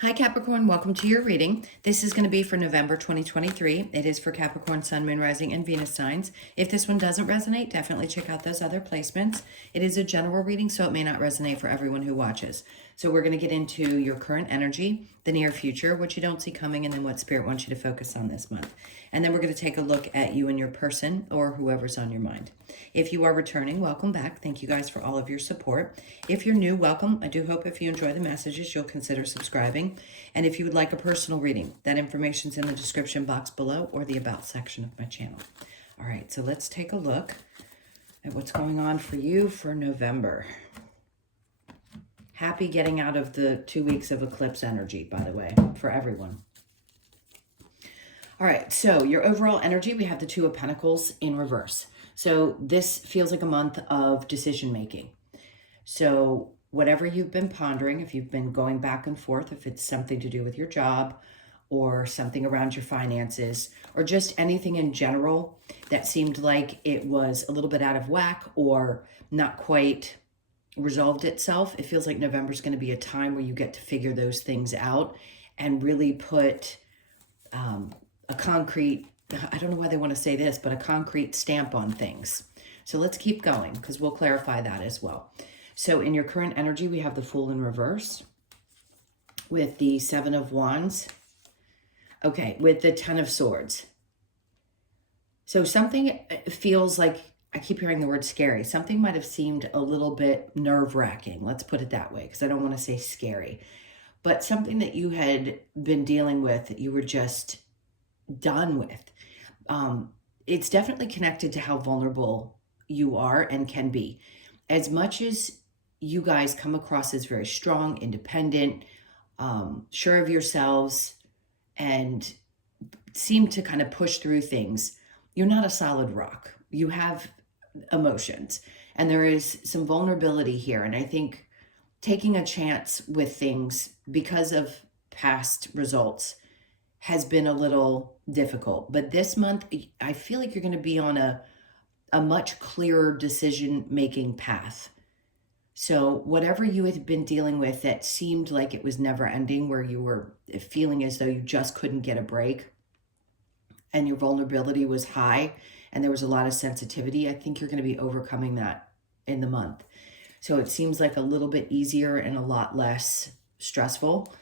Hi Capricorn, welcome to your reading. This is going to be for November 2023. It is for Capricorn, Sun, Moon, Rising, and Venus signs. If this one doesn't resonate, definitely check out those other placements. It is a general reading, so it may not resonate for everyone who watches. So we're going to get into your current energy, the near future, what you don't see coming, and then what Spirit wants you to focus on this month. And then we're going to take a look at you and your person or whoever's on your mind. If you are returning, welcome back. Thank you guys for all of your support. If you're new, welcome. I do hope if you enjoy the messages, you'll consider subscribing. And if you would like a personal reading, that information's in the description box below or the About section of my channel. All right, so let's take a look at what's going on for you for November. Happy getting out of the 2 weeks of eclipse energy, by the way, for everyone. All right, so your overall energy, we have the Two of Pentacles in reverse. So this feels like a month of decision making. So whatever you've been pondering, if you've been going back and forth, if it's something to do with your job or something around your finances or just anything in general that seemed like it was a little bit out of whack or not quite resolved itself, it feels like November is going to be a time where you get to figure those things out and really put a concrete, I don't know why they want to say this, but a concrete stamp on things. So let's keep going because we'll clarify that as well. So in your current energy, we have the Fool in reverse with the Seven of Wands. Okay, with the Ten of Swords. So something feels like, I keep hearing the word scary. Something might have seemed a little bit nerve-wracking. Let's put it that way, because I don't want to say scary. But something that you had been dealing with that you were just done with. It's definitely connected to how vulnerable you are and can be. As much as you guys come across as very strong, independent, sure of yourselves, and seem to kind of push through things, you're not a solid rock. You have emotions, and there is some vulnerability here. And I think taking a chance with things because of past results has been a little difficult. But this month, I feel like you're going to be on a much clearer decision-making path. So whatever you had been dealing with that seemed like it was never ending, where you were feeling as though you just couldn't get a break and your vulnerability was high and there was a lot of sensitivity, I think you're going to be overcoming that in the month. So it seems like a little bit easier and a lot less stressful.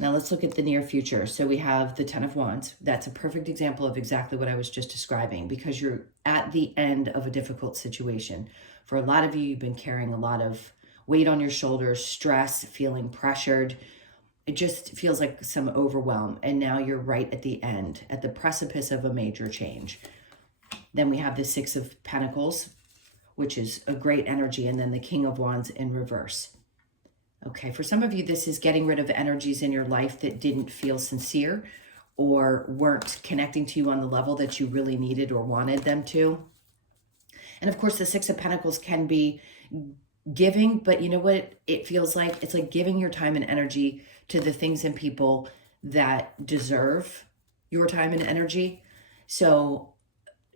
Now let's look at the near future. So we have the Ten of Wands. That's a perfect example of exactly what I was just describing, because you're at the end of a difficult situation. For a lot of you, you've been carrying a lot of weight on your shoulders, stress, feeling pressured. It just feels like some overwhelm. And now you're right at the end, at the precipice of a major change. Then we have the Six of Pentacles, which is a great energy, and then the King of Wands in reverse. Okay, for some of you, this is getting rid of energies in your life that didn't feel sincere or weren't connecting to you on the level that you really needed or wanted them to. And of course, the Six of Pentacles can be giving, but you know what it feels like? It's like giving your time and energy to the things and people that deserve your time and energy. So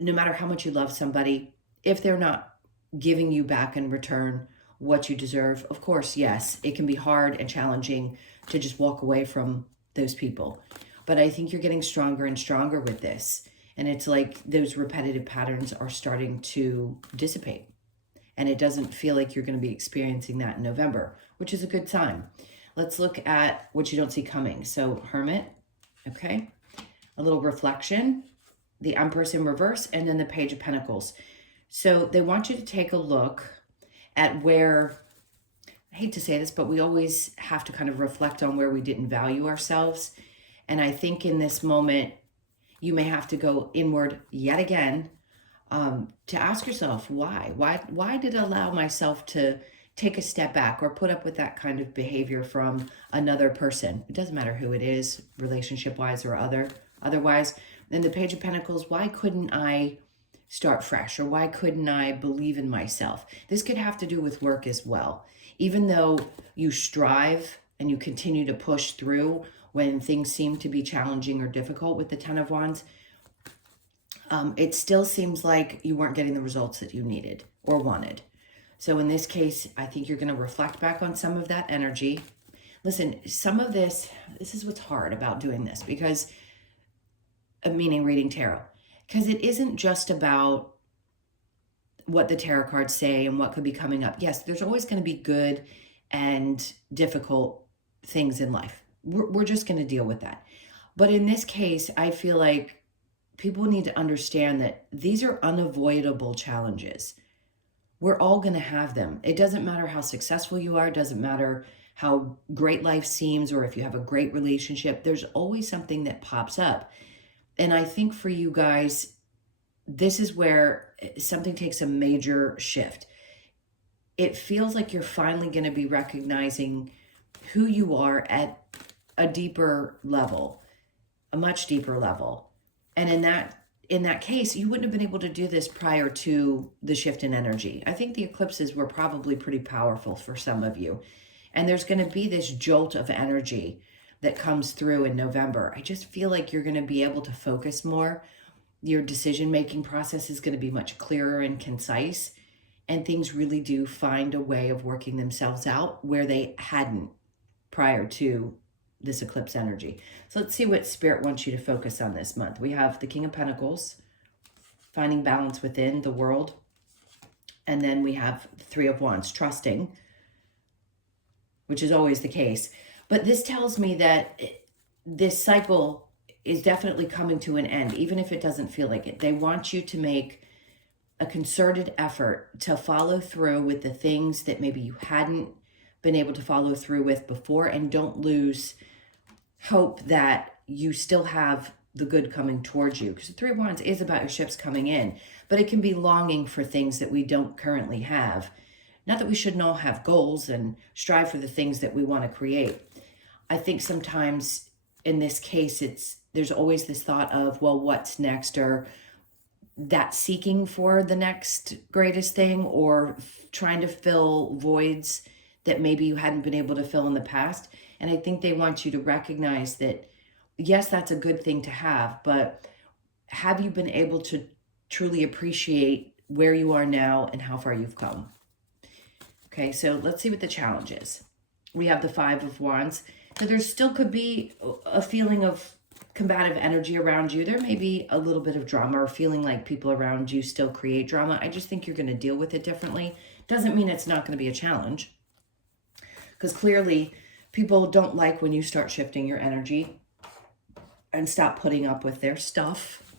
no matter how much you love somebody, if they're not giving you back in return what you deserve, of course, yes, it can be hard and challenging to just walk away from those people. But I think you're getting stronger and stronger with this. And it's like those repetitive patterns are starting to dissipate. And it doesn't feel like you're going to be experiencing that in November, which is a good sign. Let's look at what you don't see coming. So Hermit, okay, a little reflection, the Empress in reverse, and then the Page of Pentacles. So they want you to take a look at where, I hate to say this, but we always have to kind of reflect on where we didn't value ourselves. And I think in this moment, you may have to go inward yet again to ask yourself, why? Why did I allow myself to take a step back or put up with that kind of behavior from another person? It doesn't matter who it is, relationship-wise or otherwise. Then the Page of Pentacles, why couldn't I start fresh, or why couldn't I believe in myself? This could have to do with work as well. Even though you strive and you continue to push through when things seem to be challenging or difficult with the Ten of Wands, it still seems like you weren't getting the results that you needed or wanted. So in this case, I think you're going to reflect back on some of that energy. Listen, some of this is what's hard about doing this, because, meaning reading tarot, because it isn't just about what the tarot cards say and what could be coming up. Yes, there's always going to be good and difficult things in life. We're just going to deal with that. But in this case, I feel like people need to understand that these are unavoidable challenges. We're all going to have them. It doesn't matter how successful you are. It doesn't matter how great life seems or if you have a great relationship. There's always something that pops up. And I think for you guys, this is where something takes a major shift. It feels like you're finally going to be recognizing who you are at a deeper level, a much deeper level. And in that case, you wouldn't have been able to do this prior to the shift in energy. I think the eclipses were probably pretty powerful for some of you. And there's going to be this jolt of energy that comes through in November. I just feel like you're going to be able to focus more. Your decision-making process is going to be much clearer and concise. And things really do find a way of working themselves out where they hadn't prior to this eclipse energy. So let's see what Spirit wants you to focus on this month. We have the King of Pentacles, finding balance within the world. And then we have the Three of Wands, trusting, which is always the case. But this tells me that this cycle is definitely coming to an end, even if it doesn't feel like it. They want you to make a concerted effort to follow through with the things that maybe you hadn't been able to follow through with before, and don't lose hope that you still have the good coming towards you. Because the Three of Wands is about your ships coming in, but it can be longing for things that we don't currently have. Not that we shouldn't all have goals and strive for the things that we want to create. I think sometimes in this case, there's always this thought of, well, what's next, or that seeking for the next greatest thing, or trying to fill voids that maybe you hadn't been able to fill in the past. And I think they want you to recognize that, yes, that's a good thing to have, but have you been able to truly appreciate where you are now and how far you've come? Okay, so let's see what the challenge is. We have the Five of Wands. So there still could be a feeling of combative energy around you. There may be a little bit of drama, or feeling like people around you still create drama. I just think you're going to deal with it differently. Doesn't mean it's not going to be a challenge. Because clearly, people don't like when you start shifting your energy and stop putting up with their stuff,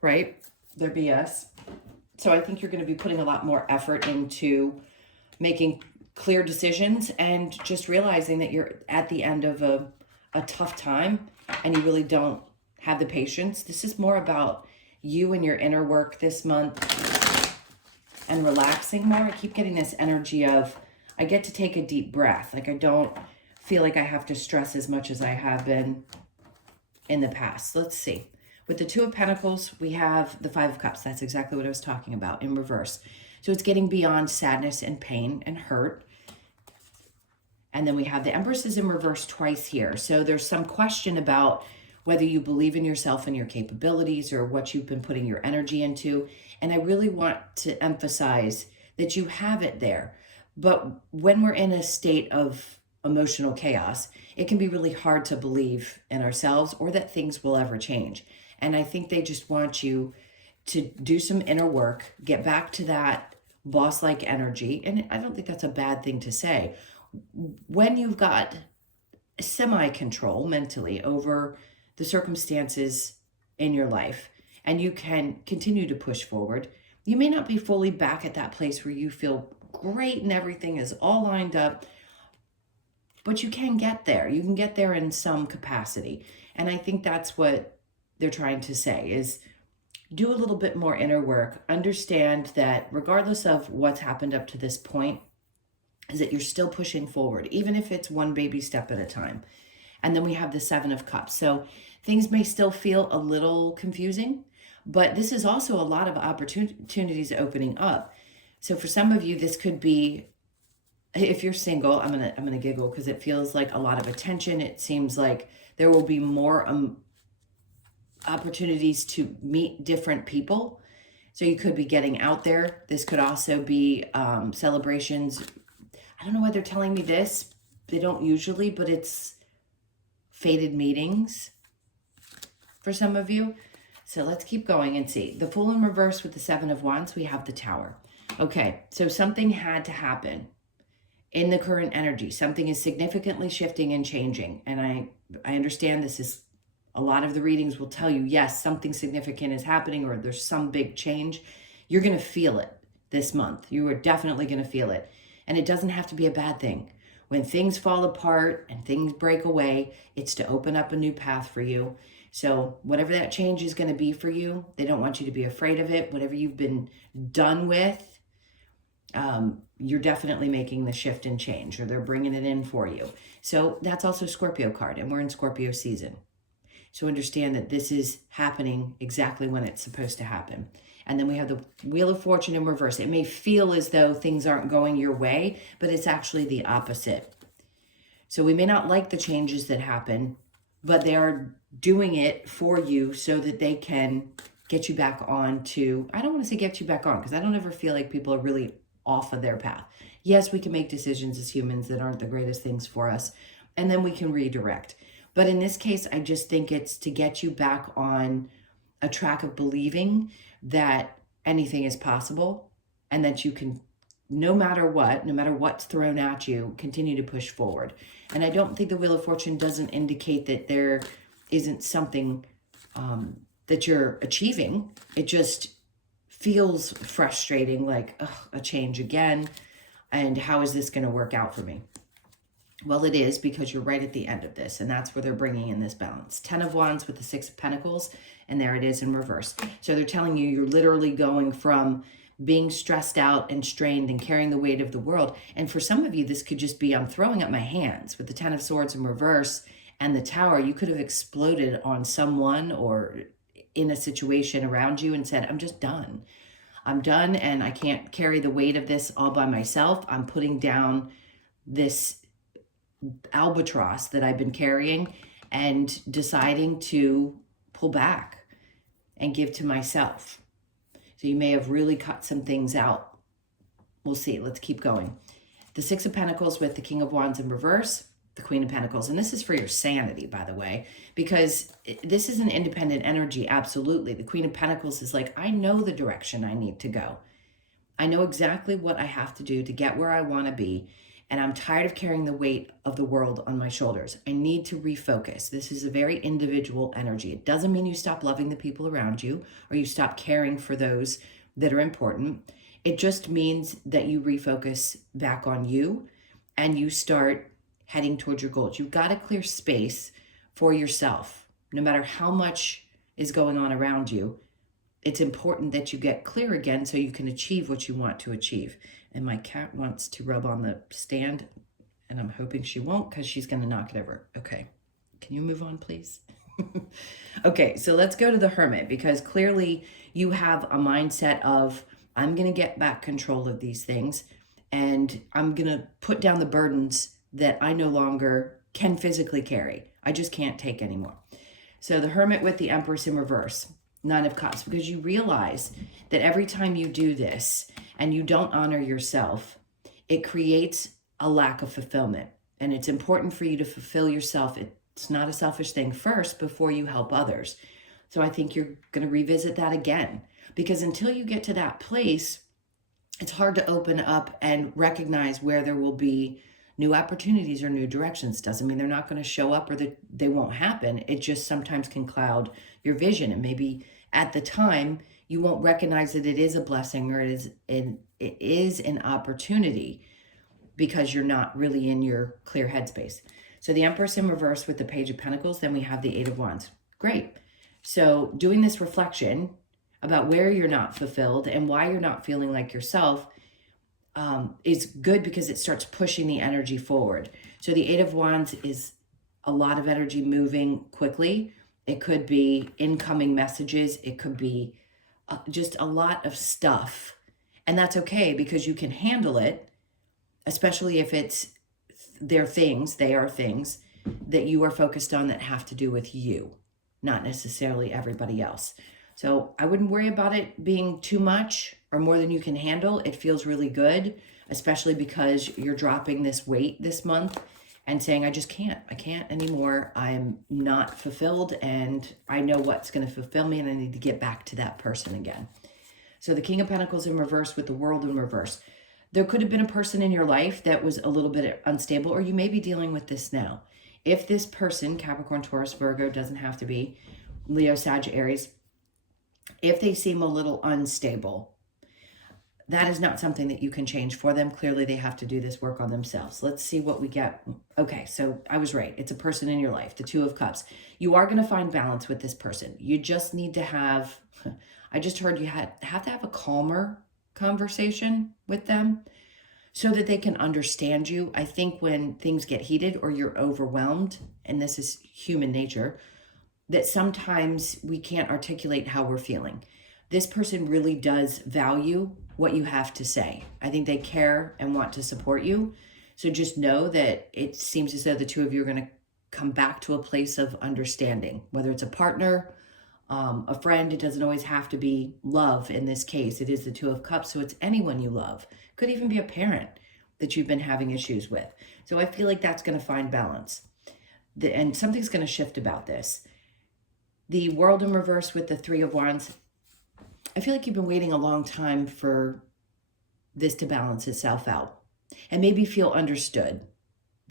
right? Their BS. So I think you're going to be putting a lot more effort into making clear decisions and just realizing that you're at the end of a tough time and you really don't have the patience. This is more about you and your inner work this month and relaxing more. I keep getting this energy of, I get to take a deep breath. Like I don't feel like I have to stress as much as I have been in the past. Let's see. With the Two of Pentacles, we have the Five of Cups. That's exactly what I was talking about in reverse. So it's getting beyond sadness and pain and hurt. And then we have the Empress is in reverse twice here. So there's some question about whether you believe in yourself and your capabilities, or what you've been putting your energy into. And I really want to emphasize that you have it there. But when we're in a state of emotional chaos, it can be really hard to believe in ourselves or that things will ever change. And I think they just want you to do some inner work, get back to that boss-like energy. And I don't think that's a bad thing to say. When you've got semi-control mentally over the circumstances in your life, and you can continue to push forward, you may not be fully back at that place where you feel great and everything is all lined up, but you can get there. You can get there in some capacity. And I think that's what they're trying to say is do a little bit more inner work. Understand that regardless of what's happened up to this point, is that you're still pushing forward, even if it's one baby step at a time. And then we have the Seven of Cups. So things may still feel a little confusing, but this is also a lot of opportunities opening up. So for some of you, this could be, if you're single, I'm gonna giggle because it feels like a lot of attention. It seems like there will be more opportunities to meet different people. So you could be getting out there. This could also be celebrations. I don't know why they're telling me this, They don't usually, but it's fated meetings for some of you. So let's keep going and see. The Fool in reverse with the Seven of Wands, we have the Tower. Okay, so something had to happen in the current energy. Something is significantly shifting and changing. And I understand this is, a lot of the readings will tell you, yes, something significant is happening or there's some big change. You're going to feel it this month. You are definitely going to feel it. And it doesn't have to be a bad thing. When things fall apart and things break away, it's to open up a new path for you. So whatever that change is going to be for you, they don't want you to be afraid of it. Whatever you've been done with, you're definitely making the shift and change, or they're bringing it in for you. So that's also Scorpio card, and we're in Scorpio season. So understand that this is happening exactly when it's supposed to happen. And then we have the Wheel of Fortune in reverse. It may feel as though things aren't going your way, but it's actually the opposite. So we may not like the changes that happen, but they are doing it for you so that they can get you back on to, I don't want to say get you back on, because I don't ever feel like people are really off of their path. Yes, we can make decisions as humans that aren't the greatest things for us, and then we can redirect. But in this case, I just think it's to get you back on a track of believing that anything is possible and that you can, no matter what's thrown at you, continue to push forward. And I don't think the Wheel of Fortune doesn't indicate that there isn't something that you're achieving. It just feels frustrating, like, ugh, a change again. And how is this going to work out for me? Well, it is, because you're right at the end of this, and that's where they're bringing in this balance. 10 of Wands with the 6 of Pentacles, and there it is in reverse. So they're telling you you're literally going from being stressed out and strained and carrying the weight of the world. And for some of you, this could just be, I'm throwing up my hands. With the 10 of Swords in reverse and the Tower, you could have exploded on someone or in a situation around you and said, I'm just done. I'm done, and I can't carry the weight of this all by myself. I'm putting down this albatross that I've been carrying and deciding to pull back and give to myself. So you may have really cut some things out. We'll see. Let's keep going. The 6 of Pentacles with the King of Wands in reverse, the Queen of Pentacles. And this is for your sanity, by the way, because this is an independent energy. Absolutely. The Queen of Pentacles is like, I know the direction I need to go. I know exactly what I have to do to get where I want to be. And I'm tired of carrying the weight of the world on my shoulders. I need to refocus. This is a very individual energy. It doesn't mean you stop loving the people around you or you stop caring for those that are important. It just means that you refocus back on you and you start heading towards your goals. You've got to clear space for yourself. No matter how much is going on around you, it's important that you get clear again so you can achieve what you want to achieve. And my cat wants to rub on the stand, and I'm hoping she won't because she's going to knock it over. Okay, can you move on, please? Okay, so let's go to the Hermit, because clearly you have a mindset of, I'm going to get back control of these things, and I'm going to put down the burdens that I no longer can physically carry. I just can't take anymore. So the Hermit with the Empress in reverse. 9 of Cups, because you realize that every time you do this and you don't honor yourself, it creates a lack of fulfillment. And it's important for you to fulfill yourself. It's not a selfish thing first before you help others. So I think you're going to revisit that again, because until you get to that place, it's hard to open up and recognize where there will be new opportunities or new directions. Doesn't mean they're not going to show up or that they won't happen. It just sometimes can cloud your vision. And maybe at the time, you won't recognize that it is a blessing or it is an opportunity because you're not really in your clear headspace. So the Empress in reverse with the Page of Pentacles, then we have the 8 of Wands. Great. So doing this reflection about where you're not fulfilled and why you're not feeling like yourself is good, because it starts pushing the energy forward. So the 8 of Wands is a lot of energy moving quickly. It could be incoming messages. It could be just a lot of stuff. And that's okay, because you can handle it, especially if they are things that you are focused on that have to do with you, not necessarily everybody else. So I wouldn't worry about it being too much or more than you can handle. It feels really good, especially because you're dropping this weight this month and saying, I just can't. I can't anymore. I'm not fulfilled, and I know what's going to fulfill me, and I need to get back to that person again. So the King of Pentacles in reverse with the World in reverse. There could have been a person in your life that was a little bit unstable, or you may be dealing with this now. If this person, Capricorn, Taurus, Virgo, doesn't have to be, Leo, Sag, Aries, if they seem a little unstable, that is not something that you can change for them. Clearly, they have to do this work on themselves. Let's see what we get. Okay, so I was right. It's a person in your life, the Two of Cups. You are going to find balance with this person. You just need to have, I just heard you have to have a calmer conversation with them so that they can understand you. I think when things get heated or you're overwhelmed, and this is human nature, that sometimes we can't articulate how we're feeling. This person really does value what you have to say. I think they care and want to support you. So just know that it seems as though the two of you are going to come back to a place of understanding, whether it's a partner, a friend. It doesn't always have to be love. In this case, it is the Two of Cups. So it's anyone you love. Could even be a parent that you've been having issues with. So I feel like that's going to find balance. And something's going to shift about this. The World in reverse with the Three of Wands. I feel like you've been waiting a long time for this to balance itself out and maybe feel understood.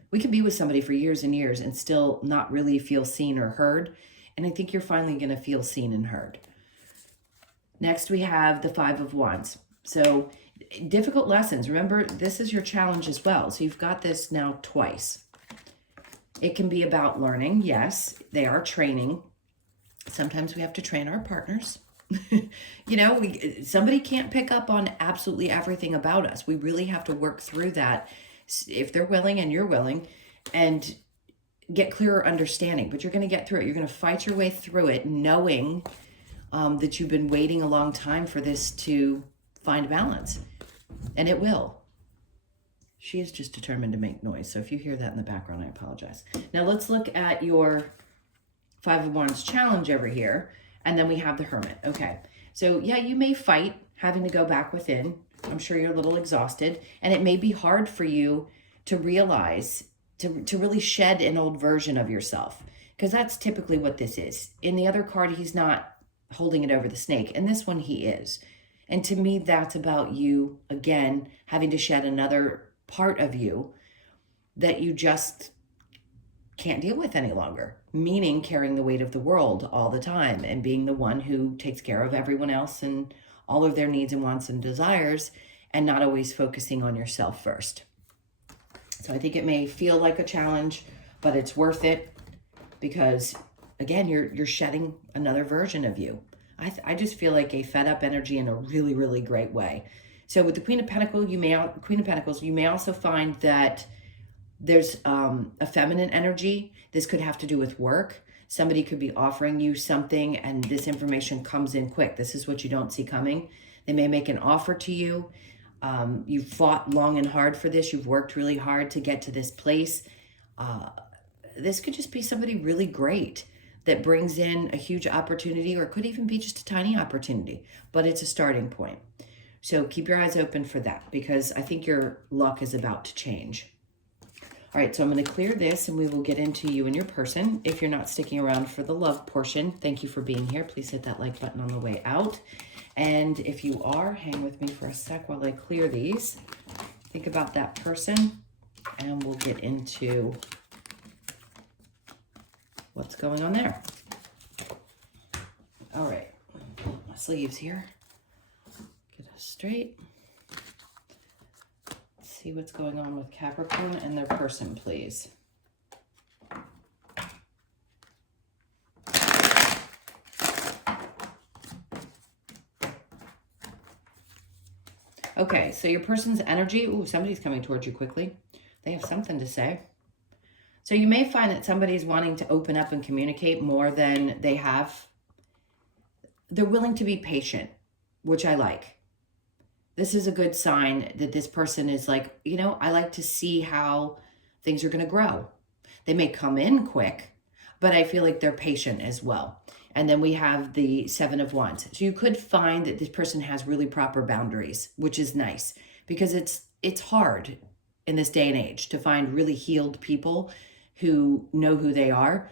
We can be with somebody for years and years and still not really feel seen or heard. And I think you're finally going to feel seen and heard. Next, we have the Five of Wands. So difficult lessons. Remember, this is your challenge as well. So you've got this now twice. It can be about learning. Yes, they are training. Sometimes we have to train our partners. You know, somebody can't pick up on absolutely everything about us. We really have to work through that if they're willing and you're willing, and get clearer understanding. But you're going to get through it. You're going to fight your way through it, knowing that you've been waiting a long time for this to find balance. And it will. She is just determined to make noise. So if you hear that in the background, I apologize. Now let's look at your Five of Wands challenge over here. And then we have the Hermit. Okay. So yeah, you may fight having to go back within. I'm sure you're a little exhausted. And it may be hard for you to realize, to really shed an old version of yourself. Because that's typically what this is. In the other card, he's not holding it over the snake. In this one, he is. And to me, that's about you, again, having to shed another part of you that you just can't deal with any longer, meaning carrying the weight of the world all the time and being the one who takes care of everyone else and all of their needs and wants and desires, and not always focusing on yourself first. So I think it may feel like a challenge, but it's worth it because, again, you're shedding another version of you. I just feel like a fed up energy in a really, really great way. So with the Queen of Pentacles, you may also find that there's a feminine energy. This could have to do with work. Somebody could be offering you something and this information comes in quick. This is what you don't see coming. They may make an offer to you. You've fought long and hard for this. You've worked really hard to get to this place. This could just be somebody really great that brings in a huge opportunity, or it could even be just a tiny opportunity, but it's a starting point. So keep your eyes open for that because I think your luck is about to change. All right, so I'm going to clear this and we will get into you and your person. If you're not sticking around for the love portion, thank you for being here. Please hit that like button on the way out. And if you are, hang with me for a sec while I clear these. Think about that person and we'll get into what's going on there. All right, my sleeves here. Get us straight. See what's going on with Capricorn and their person, please. Okay, so your person's energy. Ooh, somebody's coming towards you quickly. They have something to say. So you may find that somebody's wanting to open up and communicate more than they have. They're willing to be patient, which I like. This is a good sign that this person is like, you know, I like to see how things are going to grow. They may come in quick, but I feel like they're patient as well. And then we have the Seven of Wands. So you could find that this person has really proper boundaries, which is nice because it's hard in this day and age to find really healed people who know who they are.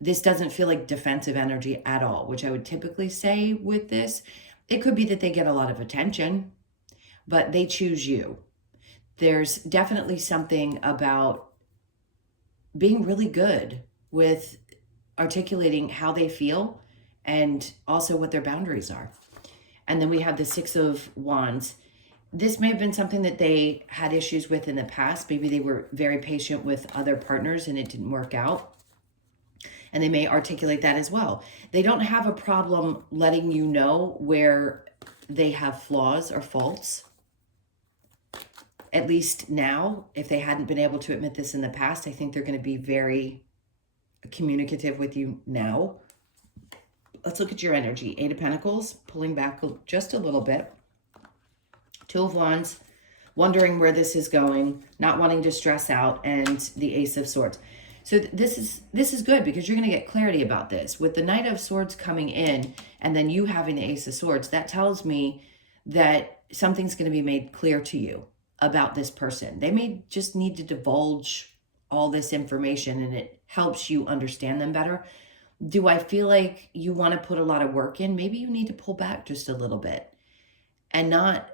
This doesn't feel like defensive energy at all, which I would typically say with this. It could be that they get a lot of attention, but they choose you. There's definitely something about being really good with articulating how they feel and also what their boundaries are. And then we have the Six of Wands. This may have been something that they had issues with in the past. Maybe they were very patient with other partners and it didn't work out. And they may articulate that as well. They don't have a problem letting you know where they have flaws or faults. At least now, if they hadn't been able to admit this in the past, I think they're going to be very communicative with you now. Let's look at your energy. Eight of Pentacles, pulling back just a little bit. Two of Wands, wondering where this is going, not wanting to stress out, and the Ace of Swords. So this is good because you're going to get clarity about this. With the Knight of Swords coming in and then you having the Ace of Swords, that tells me that something's going to be made clear to you about this person. They may just need to divulge all this information and it helps you understand them better. Do I feel like you want to put a lot of work in? Maybe you need to pull back just a little bit and not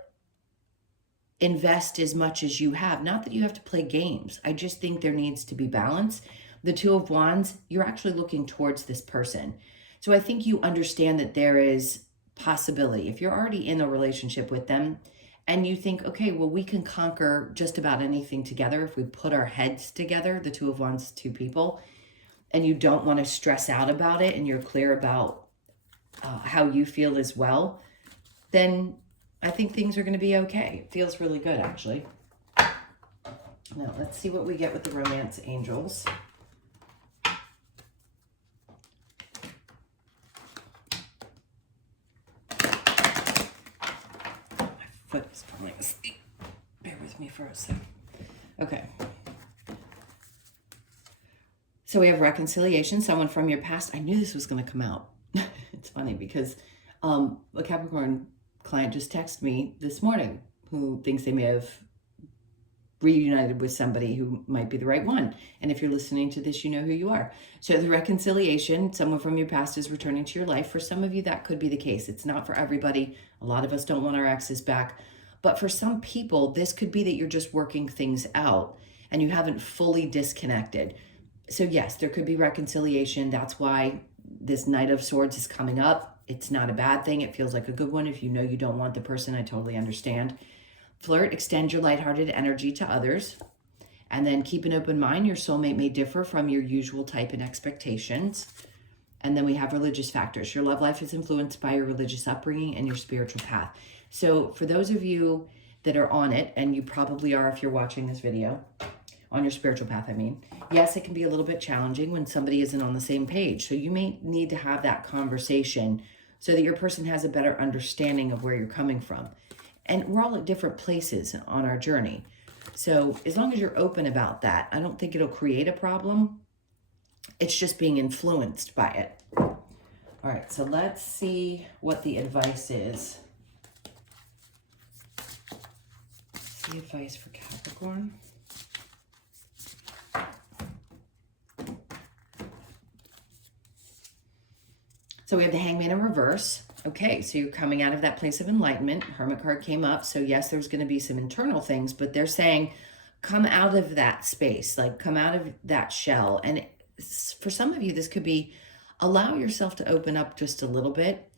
invest as much as you have. Not that you have to play games. I just think there needs to be balance. The Two of Wands, you're actually looking towards this person. So I think you understand that there is possibility. If you're already in a relationship with them and you think, okay, well, we can conquer just about anything together if we put our heads together, the Two of Wands, two people, and you don't want to stress out about it and you're clear about how you feel as well, then I think things are going to be okay. It feels really good, actually. Now, let's see what we get with the romance angels. My foot is falling asleep. Bear with me for a second. Okay. So we have reconciliation, someone from your past. I knew this was going to come out. It's funny because a Capricorn client just texted me this morning who thinks they may have reunited with somebody who might be the right one. And if you're listening to this, you know who you are. So the reconciliation, someone from your past is returning to your life. For some of you, that could be the case. It's not for everybody. A lot of us don't want our exes back. But for some people, this could be that you're just working things out and you haven't fully disconnected. So yes, there could be reconciliation. That's why this Knight of Swords is coming up. It's not a bad thing. It feels like a good one. If you know you don't want the person, I totally understand. Flirt, extend your lighthearted energy to others. And then keep an open mind. Your soulmate may differ from your usual type and expectations. And then we have religious factors. Your love life is influenced by your religious upbringing and your spiritual path. So for those of you that are on it, and you probably are if you're watching this video, on your spiritual path, I mean, yes, it can be a little bit challenging when somebody isn't on the same page. So you may need to have that conversation so that your person has a better understanding of where you're coming from. And we're all at different places on our journey. So as long as you're open about that, I don't think it'll create a problem. It's just being influenced by it. All right, so let's see what the advice is. The advice for Capricorn. So we have the Hangman in reverse. Okay, so you're coming out of that place of enlightenment. Hermit card came up. So yes, there's going to be some internal things, but they're saying come out of that space, like come out of that shell. And for some of you, this could be allow yourself to open up just a little bit.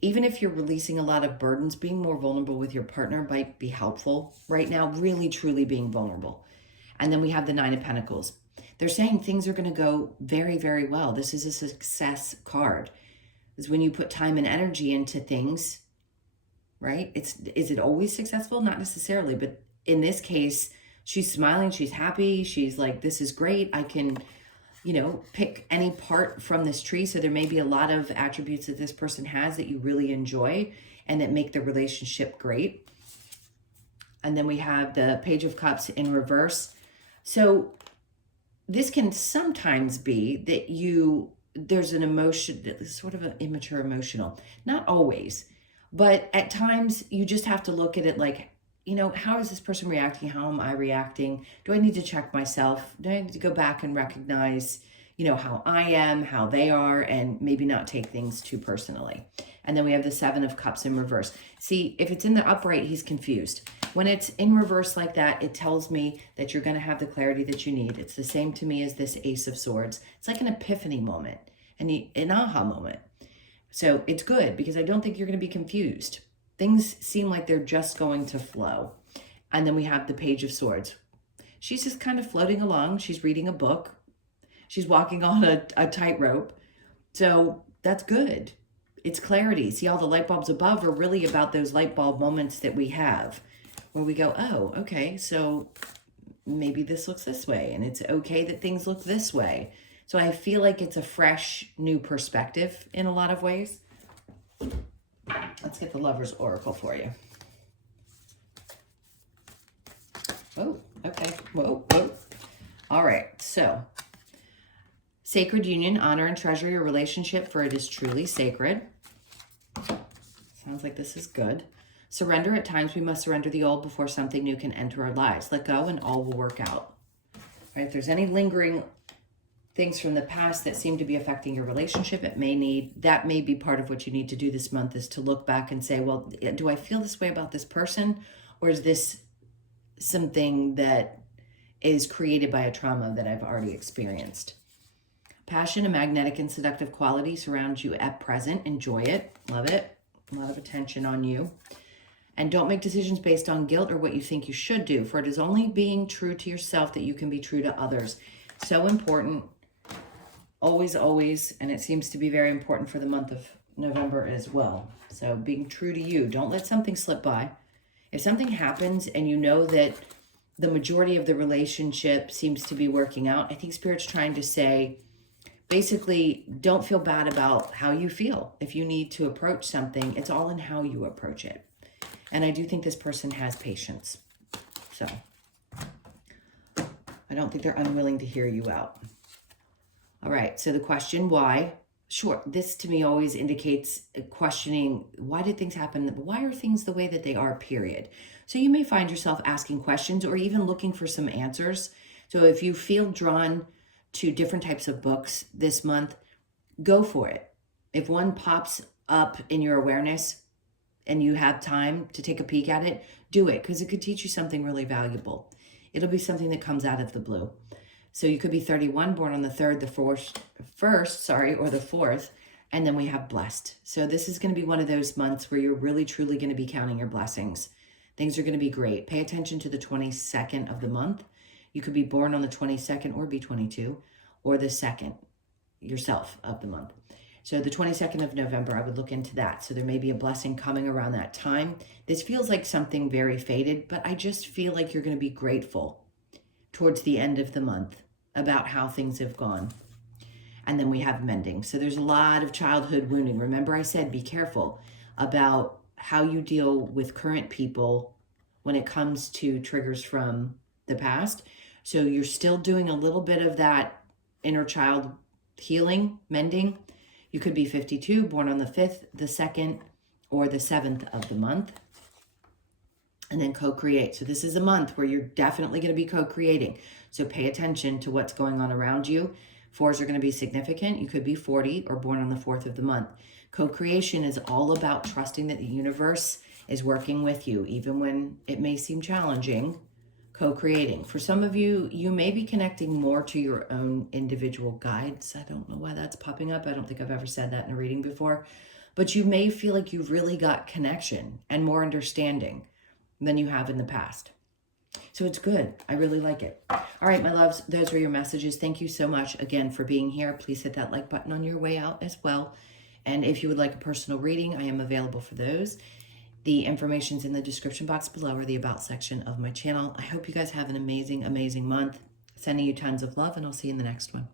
Even if you're releasing a lot of burdens, being more vulnerable with your partner might be helpful right now, really, truly being vulnerable. And then we have the Nine of Pentacles. They're saying things are going to go very, very well. This is a success card. Is when you put time and energy into things, right? Is it always successful? Not necessarily, but in this case, she's smiling, she's happy, she's like, this is great. I can, pick any part from this tree. So there may be a lot of attributes that this person has that you really enjoy and that make the relationship great. And then we have the Page of Cups in reverse. So this can sometimes be that there's an emotion that is sort of an immature emotional, not always, but at times you just have to look at it like, how is this person reacting? How am I reacting? Do I need to check myself? Do I need to go back and recognize, how I am, how they are, and maybe not take things too personally? And then we have the 7 of Cups in reverse. See, if it's in the upright, he's confused. When it's in reverse like that, it tells me that you're going to have the clarity that you need. It's the same to me as this Ace of Swords. It's like an epiphany moment, an aha moment. So it's good because I don't think you're going to be confused. Things seem like they're just going to flow. And then we have the Page of Swords. She's just kind of floating along. She's reading a book. She's walking on a tightrope. So that's good. It's clarity. See, all the light bulbs above are really about those light bulb moments that we have where we go, oh, okay, so maybe this looks this way, and it's okay that things look this way. So I feel like it's a fresh, new perspective in a lot of ways. Let's get the Lover's Oracle for you. Oh, okay. Whoa. All right, so sacred union, honor and treasure your relationship, for it is truly sacred. Sounds like this is good. Surrender. At times we must surrender the old before something new can enter our lives. Let go and all will work out. All right, if there's any lingering things from the past that seem to be affecting your relationship, that may be part of what you need to do this month, is to look back and say, well, do I feel this way about this person? Or is this something that is created by a trauma that I've already experienced? Passion, a magnetic and seductive quality surrounds you at present. Enjoy it. Love it. A lot of attention on you. And don't make decisions based on guilt or what you think you should do, for it is only being true to yourself that you can be true to others. So important. Always, always. And it seems to be very important for the month of November as well. So being true to you. Don't let something slip by. If something happens and you know that the majority of the relationship seems to be working out, I think Spirit's trying to say, basically, don't feel bad about how you feel. If you need to approach something, it's all in how you approach it. And I do think this person has patience. So I don't think they're unwilling to hear you out. All right, so the question, why? Sure, this to me always indicates questioning, why did things happen? Why are things the way that they are, period? So you may find yourself asking questions or even looking for some answers. So if you feel drawn to different types of books this month, go for it. If one pops up in your awareness and you have time to take a peek at it, do it, because it could teach you something really valuable. It'll be something that comes out of the blue. So you could be 31, born on the 3rd, the 1st, or the 4th, and then we have blessed. So this is going to be one of those months where you're really, truly going to be counting your blessings. Things are going to be great. Pay attention to the 22nd of the month. You could be born on the 22nd or be 22, or the 2nd yourself of the month. So the 22nd of November, I would look into that. So there may be a blessing coming around that time. This feels like something very faded, but I just feel like you're going to be grateful towards the end of the month about how things have gone. And then we have mending. So there's a lot of childhood wounding. Remember I said, be careful about how you deal with current people when it comes to triggers from the past. So you're still doing a little bit of that inner child healing, mending. You could be 52, born on the 5th, the 2nd, or the 7th of the month. And then co-create. So this is a month where you're definitely going to be co-creating. So pay attention to what's going on around you. 4s are going to be significant. You could be 40 or born on the 4th of the month. Co-creation is all about trusting that the universe is working with you, even when it may seem challenging. Co-creating. For some of you, you may be connecting more to your own individual guides. I don't know why that's popping up. I don't think I've ever said that in a reading before. But you may feel like you've really got connection and more understanding than you have in the past. So it's good. I really like it. All right, my loves, those are your messages. Thank you so much again for being here. Please hit that like button on your way out as well. And if you would like a personal reading, I am available for those. The information's in the description box below or the about section of my channel. I hope you guys have an amazing, amazing month. Sending you tons of love, and I'll see you in the next one.